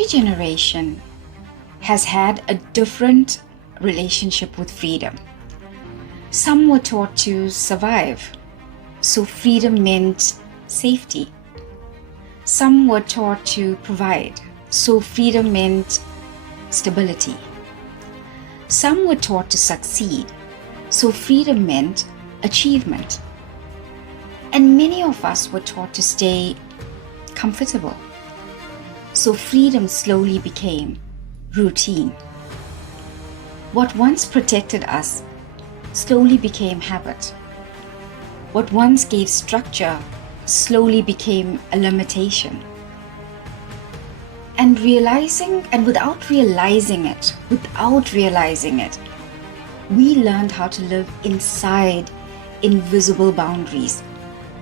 Every generation has had a different relationship with freedom. Some were taught to survive, so freedom meant safety. Some were taught to provide, so freedom meant stability. Some were taught to succeed, so freedom meant achievement. And many of us were taught to stay comfortable, so freedom slowly became routine. What once protected us slowly became habit. What once gave structure slowly became a limitation. And without realizing it, we learned how to live inside invisible boundaries,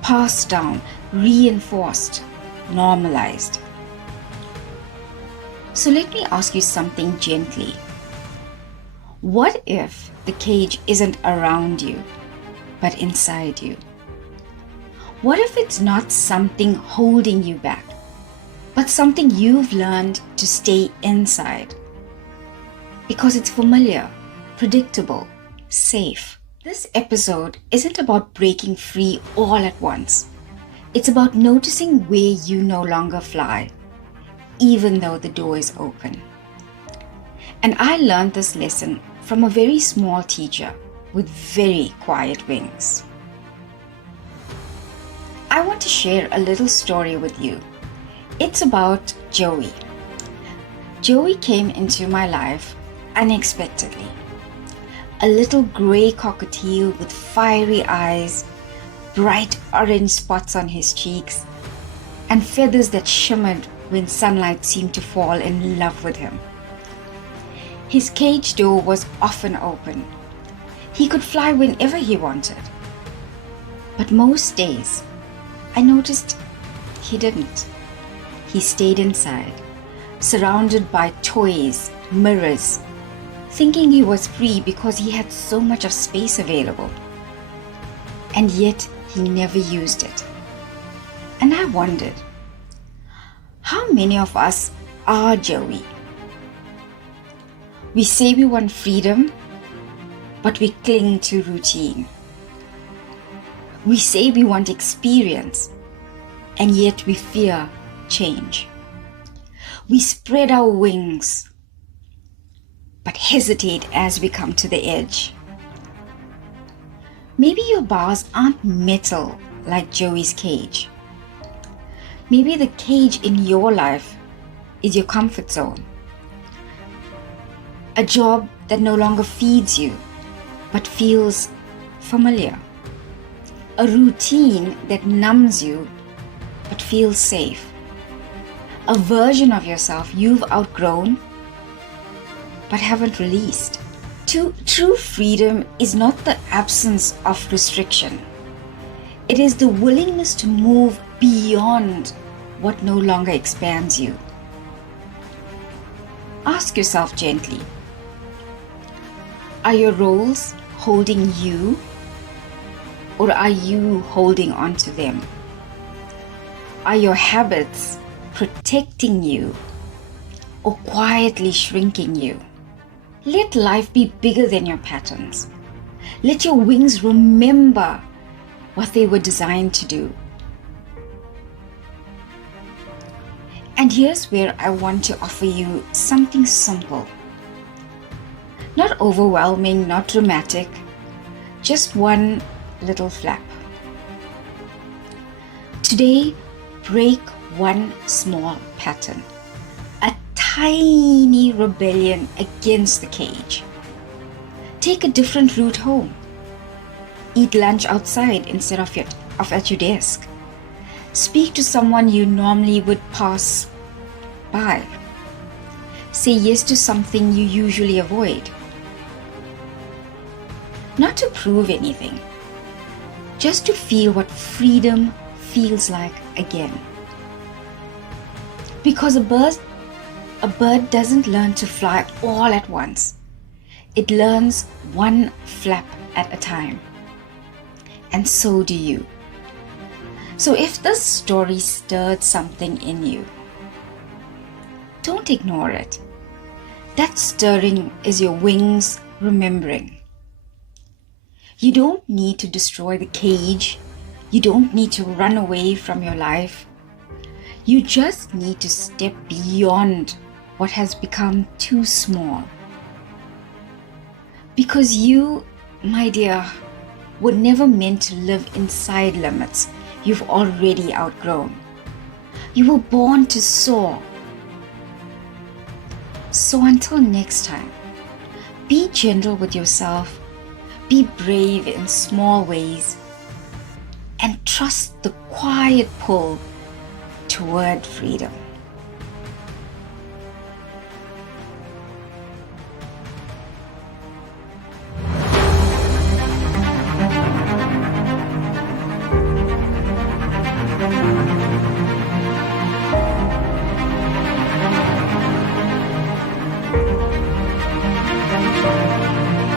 passed down, reinforced, normalized. So let me ask you something gently. What if the cage isn't around you, but inside you? What if it's not something holding you back, but something you've learned to stay inside? Because it's familiar, predictable, safe. This episode isn't about breaking free all at once. It's about noticing where you no longer fly, even though the door is open. And I learned this lesson from a very small teacher with very quiet wings. I want to share a little story with you. It's about Joey. Joey came into my life unexpectedly. A little gray cockatiel with fiery eyes, bright orange spots on his cheeks, and feathers that shimmered when sunlight seemed to fall in love with him. His cage door was often open. He could fly whenever he wanted. But most days, I noticed he didn't. He stayed inside, surrounded by toys, mirrors, thinking he was free because he had so much of space available. And yet, he never used it. And I wondered, how many of us are Joey? We say we want freedom, but we cling to routine. We say we want experience, and yet we fear change. We spread our wings, but hesitate as we come to the edge. Maybe your bars aren't metal like Joey's cage. Maybe the cage in your life is your comfort zone. A job that no longer feeds you, but feels familiar. A routine that numbs you, but feels safe. A version of yourself you've outgrown, but haven't released. True freedom is not the absence of restriction. It is the willingness to move beyond what no longer expands you. Ask yourself gently, are your roles holding you, or are you holding on to them? Are your habits protecting you, or quietly shrinking you? Let life be bigger than your patterns. Let your wings remember what they were designed to do. And here's where I want to offer you something simple. Not overwhelming, not dramatic, just one little flap. Today, break one small pattern. A tiny rebellion against the cage. Take a different route home. Eat lunch outside instead of at your desk. Speak to someone you normally would pass by. Say yes to something you usually avoid. Not to prove anything, just to feel what freedom feels like again. Because a bird doesn't learn to fly all at once. It learns one flap at a time. And so do you. So if this story stirred something in you, Don't ignore it. That stirring is your wings remembering. You don't need to destroy the cage. You don't need to run away from your life. You just need to step beyond what has become too small. Because you, my dear, were never meant to live inside limits you've already outgrown. You were born to soar. So until next time, be gentle with yourself, be brave in small ways, and trust the quiet pull toward freedom.